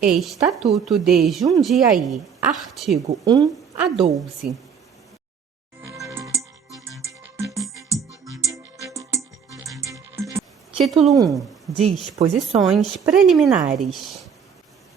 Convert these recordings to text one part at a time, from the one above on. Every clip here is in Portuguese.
Estatuto de Jundiaí, artigo 1 a 12. Título 1. Disposições preliminares.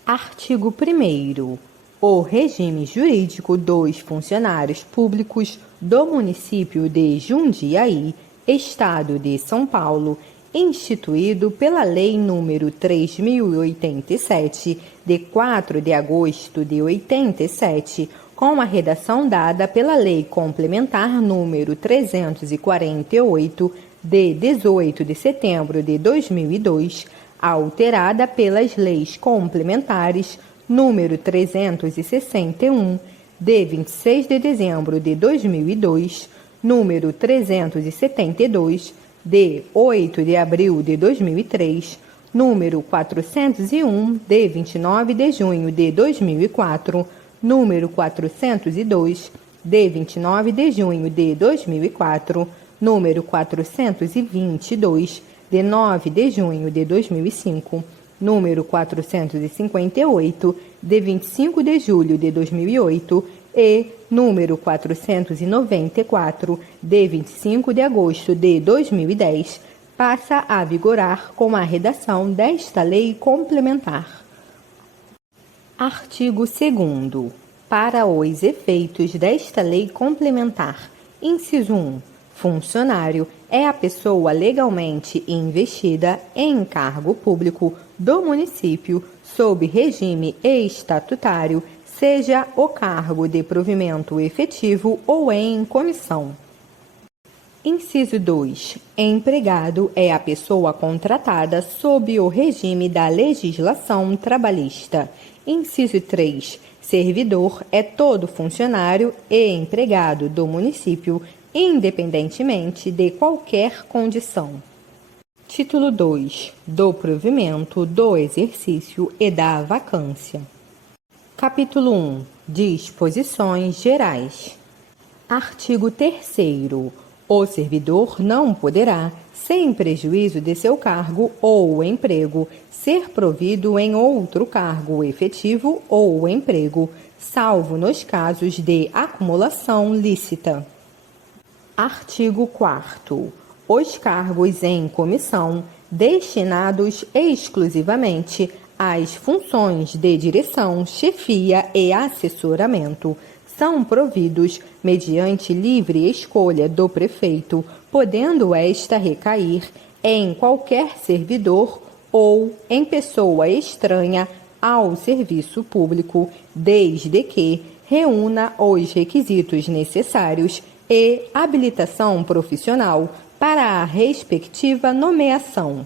Artigo 1º. O regime jurídico dos funcionários públicos do município de Jundiaí, Estado de São Paulo, instituído pela Lei nº 3.087, de 4 de agosto de 87, com a redação dada pela Lei Complementar nº 348, de 18 de setembro de 2002, alterada pelas Leis Complementares número 361, de 26 de dezembro de 2002, número 372, de 8 de abril de 2003, número 401, de 29 de junho de 2004, número 402, de 29 de junho de 2004, número 422, de 9 de junho de 2005, número 458, de 25 de julho de 2008 e número 494, de 25 de agosto de 2010, passa a vigorar com a redação desta lei complementar. Artigo 2º. Para os efeitos desta lei complementar, inciso 1. Funcionário é a pessoa legalmente investida em cargo público do município sob regime estatutário, seja o cargo de provimento efetivo ou em comissão. Inciso 2. Empregado é a pessoa contratada sob o regime da legislação trabalhista. Inciso 3. Servidor é todo funcionário e empregado do município, independentemente de qualquer condição. Título 2. Do provimento, do exercício e da vacância. Capítulo 1. Disposições gerais. Artigo 3º. O servidor não poderá, sem prejuízo de seu cargo ou emprego, ser provido em outro cargo efetivo ou emprego, salvo nos casos de acumulação lícita. Artigo 4º. Os cargos em comissão, destinados exclusivamente às funções de direção, chefia e assessoramento, são providos mediante livre escolha do prefeito, podendo esta recair em qualquer servidor ou em pessoa estranha ao serviço público, desde que reúna os requisitos necessários e habilitação profissional para a respectiva nomeação.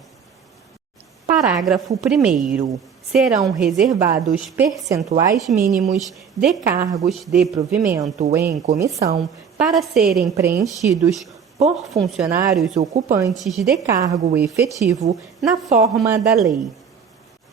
Parágrafo 1º. Serão reservados percentuais mínimos de cargos de provimento em comissão para serem preenchidos por funcionários ocupantes de cargo efetivo na forma da lei.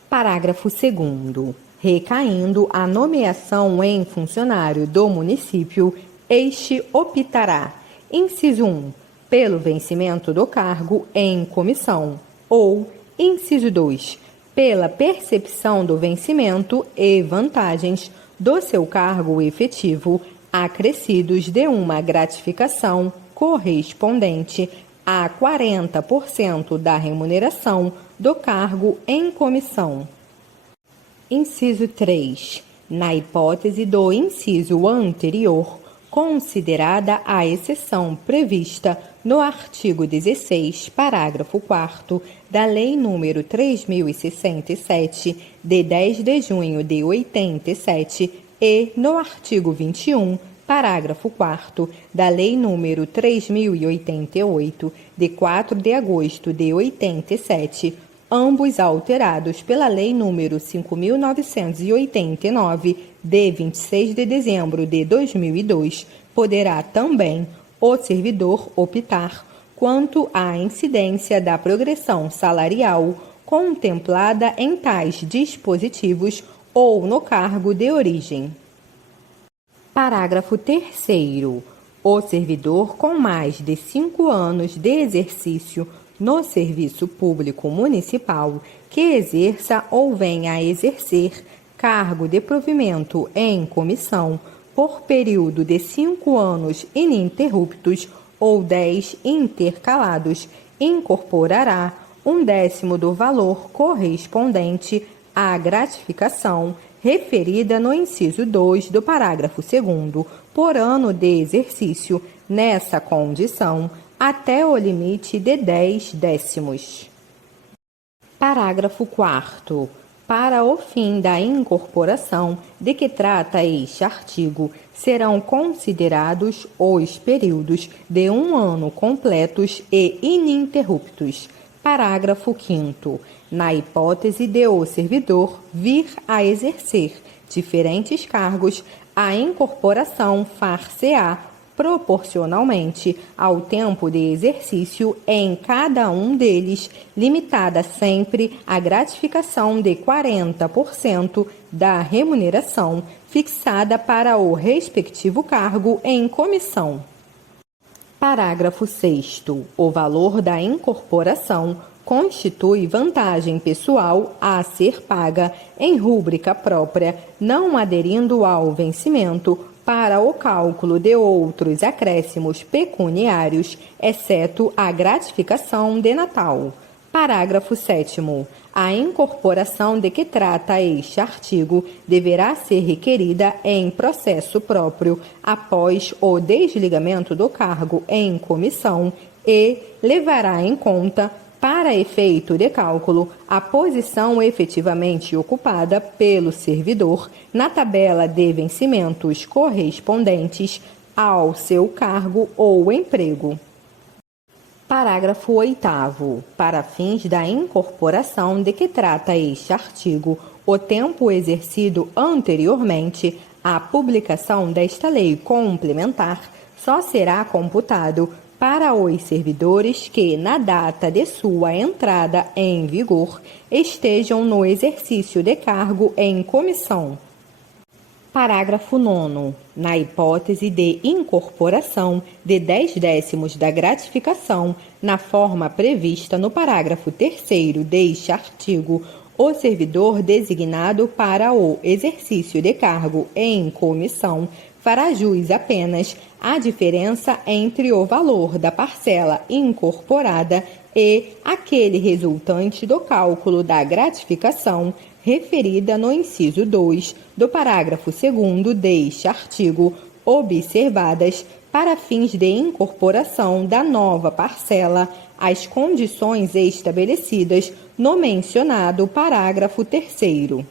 Parágrafo 2º. Recaindo a nomeação em funcionário do município, este optará, inciso 1, pelo vencimento do cargo em comissão, ou, inciso 2, pela percepção do vencimento e vantagens do seu cargo efetivo, acrescidos de uma gratificação correspondente a 40% da remuneração do cargo em comissão. Inciso 3. Na hipótese do inciso anterior, considerada a exceção prevista no artigo 16, parágrafo 4º da Lei nº 3.067, de 10 de junho de 87, e no artigo 21, parágrafo 4º da Lei nº 3.088, de 4 de agosto de 87, ambos alterados pela Lei nº 5.989, de 26 de dezembro de 2002, poderá também o servidor optar quanto à incidência da progressão salarial contemplada em tais dispositivos ou no cargo de origem. Parágrafo 3º. O servidor com mais de 5 anos de exercício no serviço público municipal que exerça ou venha a exercer cargo de provimento em comissão por período de 5 anos ininterruptos ou 10 intercalados, incorporará 1/10 do valor correspondente à gratificação referida no inciso 2 do parágrafo 2º por ano de exercício, nessa condição, até o limite de 10 décimos. Parágrafo 4º. Para o fim da incorporação de que trata este artigo, serão considerados os períodos de 1 ano completos e ininterruptos. Parágrafo 5º. Na hipótese de o servidor vir a exercer diferentes cargos, a incorporação far-se-á proporcionalmente ao tempo de exercício em cada um deles, limitada sempre à gratificação de 40% da remuneração fixada para o respectivo cargo em comissão. Parágrafo 6º. O valor da incorporação constitui vantagem pessoal a ser paga em rúbrica própria, não aderindo ao vencimento, para o cálculo de outros acréscimos pecuniários, exceto a gratificação de Natal. Parágrafo 7º. A incorporação de que trata este artigo deverá ser requerida em processo próprio após o desligamento do cargo em comissão e levará em conta, para efeito de cálculo, a posição efetivamente ocupada pelo servidor na tabela de vencimentos correspondentes ao seu cargo ou emprego. Parágrafo 8º. Para fins da incorporação de que trata este artigo, o tempo exercido anteriormente à publicação desta lei complementar só será computado para os servidores que, na data de sua entrada em vigor, estejam no exercício de cargo em comissão. Parágrafo 9º. Na hipótese de incorporação de 10 décimos da gratificação, na forma prevista no parágrafo 3º deste artigo, o servidor designado para o exercício de cargo em comissão fará jus apenas à diferença entre o valor da parcela incorporada e aquele resultante do cálculo da gratificação referida no inciso 2 do parágrafo 2º deste artigo, observadas, para fins de incorporação da nova parcela, as condições estabelecidas no mencionado parágrafo 3º.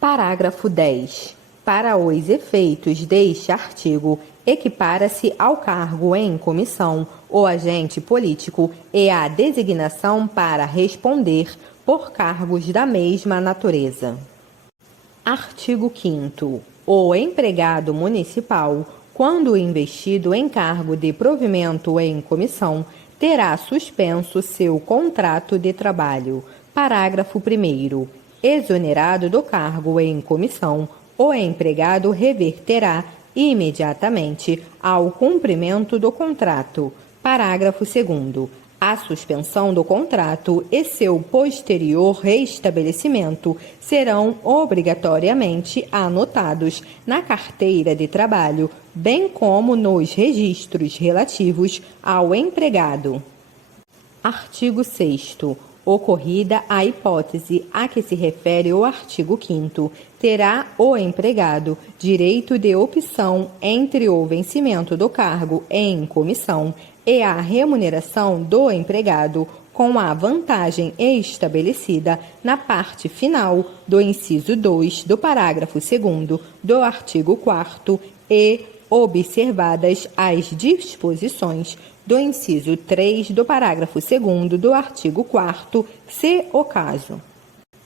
Parágrafo 10. Para os efeitos deste artigo, equipara-se ao cargo em comissão o agente político e a designação para responder por cargos da mesma natureza. Artigo 5º. O empregado municipal, quando investido em cargo de provimento em comissão, terá suspenso seu contrato de trabalho. Parágrafo 1º. Exonerado do cargo em comissão, o empregado reverterá imediatamente ao cumprimento do contrato. Parágrafo 2º. A suspensão do contrato e seu posterior restabelecimento serão obrigatoriamente anotados na carteira de trabalho, bem como nos registros relativos ao empregado. Artigo 6º. Ocorrida a hipótese a que se refere o artigo 5º, terá o empregado direito de opção entre o vencimento do cargo em comissão e a remuneração do empregado com a vantagem estabelecida na parte final do inciso 2 do parágrafo 2º do artigo 4º e observadas as disposições do inciso 3 do parágrafo 2º do artigo 4º, se o caso.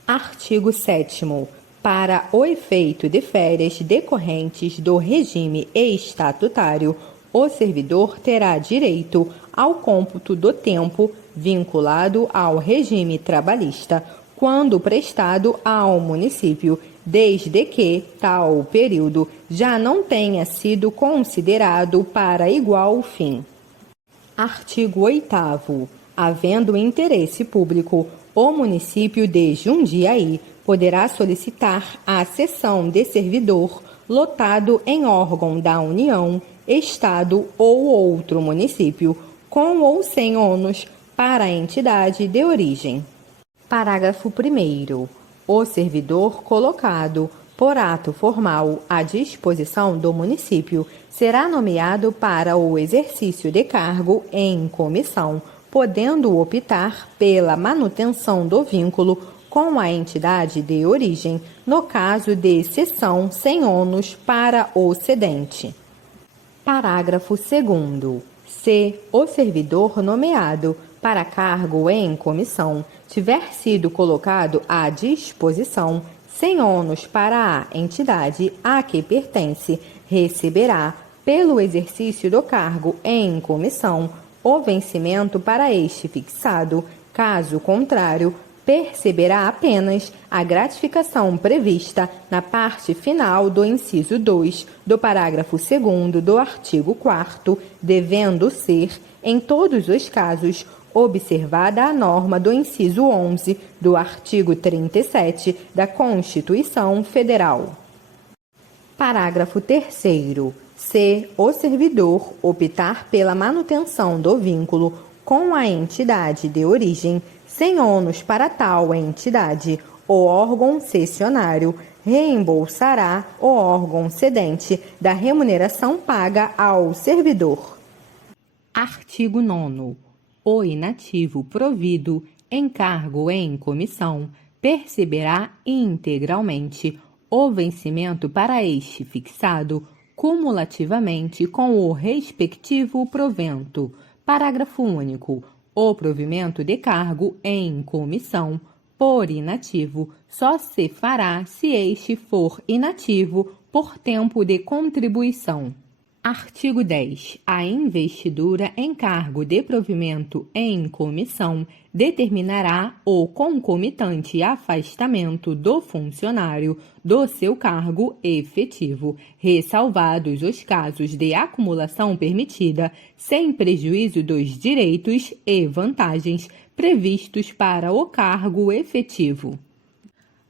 Artigo 7º. Para o efeito de férias decorrentes do regime estatutário, o servidor terá direito ao cômputo do tempo vinculado ao regime trabalhista, quando prestado ao município, desde que tal período já não tenha sido considerado para igual fim. Artigo 8º. Havendo interesse público, o município de Jundiaí poderá solicitar a cessão de servidor lotado em órgão da União, Estado ou outro município, com ou sem ônus para a entidade de origem. Parágrafo 1º. O servidor colocado por ato formal à disposição do município será nomeado para o exercício de cargo em comissão, podendo optar pela manutenção do vínculo com a entidade de origem, no caso de cessão sem ônus para o cedente. Parágrafo 2º. Se o servidor nomeado para cargo em comissão tiver sido colocado à disposição sem ônus para a entidade a que pertence, receberá, pelo exercício do cargo em comissão, o vencimento para este fixado. Caso contrário, perceberá apenas a gratificação prevista na parte final do inciso 2 do parágrafo 2º do artigo 4º, devendo ser, em todos os casos, observada a norma do inciso 11 do artigo 37 da Constituição Federal. Parágrafo 3º. Se o servidor optar pela manutenção do vínculo com a entidade de origem, sem ônus para tal entidade, o órgão cessionário reembolsará o órgão cedente da remuneração paga ao servidor. Artigo 9º. O inativo provido em cargo em comissão perceberá integralmente o vencimento para este fixado cumulativamente com o respectivo provento. Parágrafo único. O provimento de cargo em comissão por inativo só se fará se este for inativo por tempo de contribuição. Artigo 10. A investidura em cargo de provimento em comissão determinará o concomitante afastamento do funcionário do seu cargo efetivo, ressalvados os casos de acumulação permitida, sem prejuízo dos direitos e vantagens previstos para o cargo efetivo.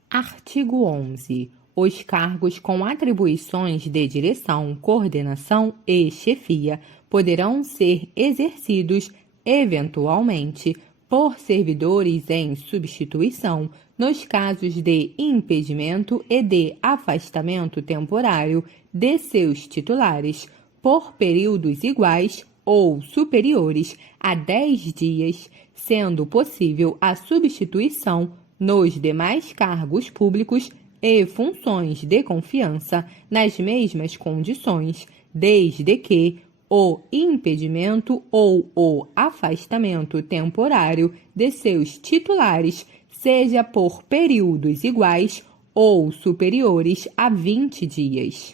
Artigo 11. Os cargos com atribuições de direção, coordenação e chefia poderão ser exercidos, eventualmente, por servidores em substituição, nos casos de impedimento e de afastamento temporário de seus titulares, por períodos iguais ou superiores a 10 dias, sendo possível a substituição nos demais cargos públicos e funções de confiança nas mesmas condições, desde que o impedimento ou o afastamento temporário de seus titulares seja por períodos iguais ou superiores a 20 dias.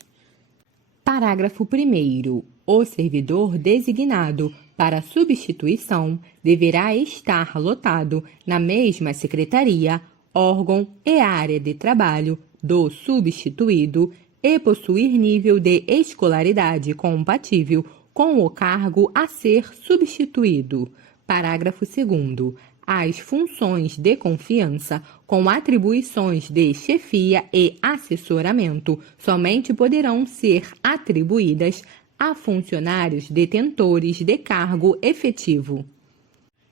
Parágrafo 1º. O servidor designado para substituição deverá estar lotado na mesma secretaria, órgão e área de trabalho do substituído e possuir nível de escolaridade compatível com o cargo a ser substituído. Parágrafo 2º. As funções de confiança com atribuições de chefia e assessoramento somente poderão ser atribuídas a funcionários detentores de cargo efetivo.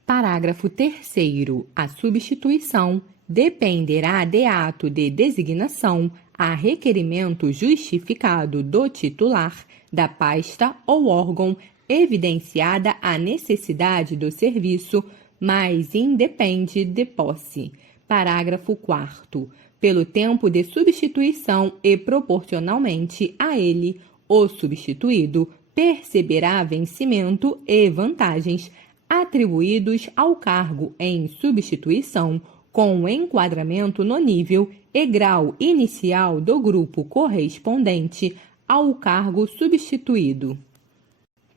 Parágrafo 3º. A substituição dependerá de ato de designação a requerimento justificado do titular da pasta ou órgão, evidenciada a necessidade do serviço, mas independe de posse. Parágrafo 4º. Pelo tempo de substituição e proporcionalmente a ele, o substituído perceberá vencimento e vantagens atribuídos ao cargo em substituição, com enquadramento no nível e grau inicial do grupo correspondente ao cargo substituído.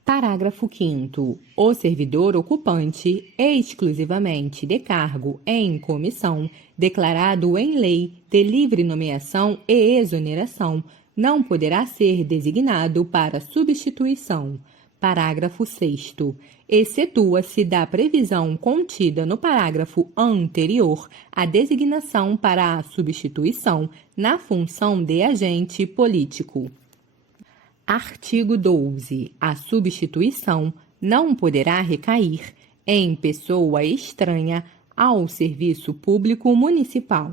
Parágrafo 5º. O servidor ocupante, exclusivamente de cargo em comissão, declarado em lei de livre nomeação e exoneração, não poderá ser designado para substituição. Parágrafo 6º. Excetua-se da previsão contida no parágrafo anterior a designação para a substituição na função de agente político. Artigo 12. A substituição não poderá recair em pessoa estranha ao serviço público municipal.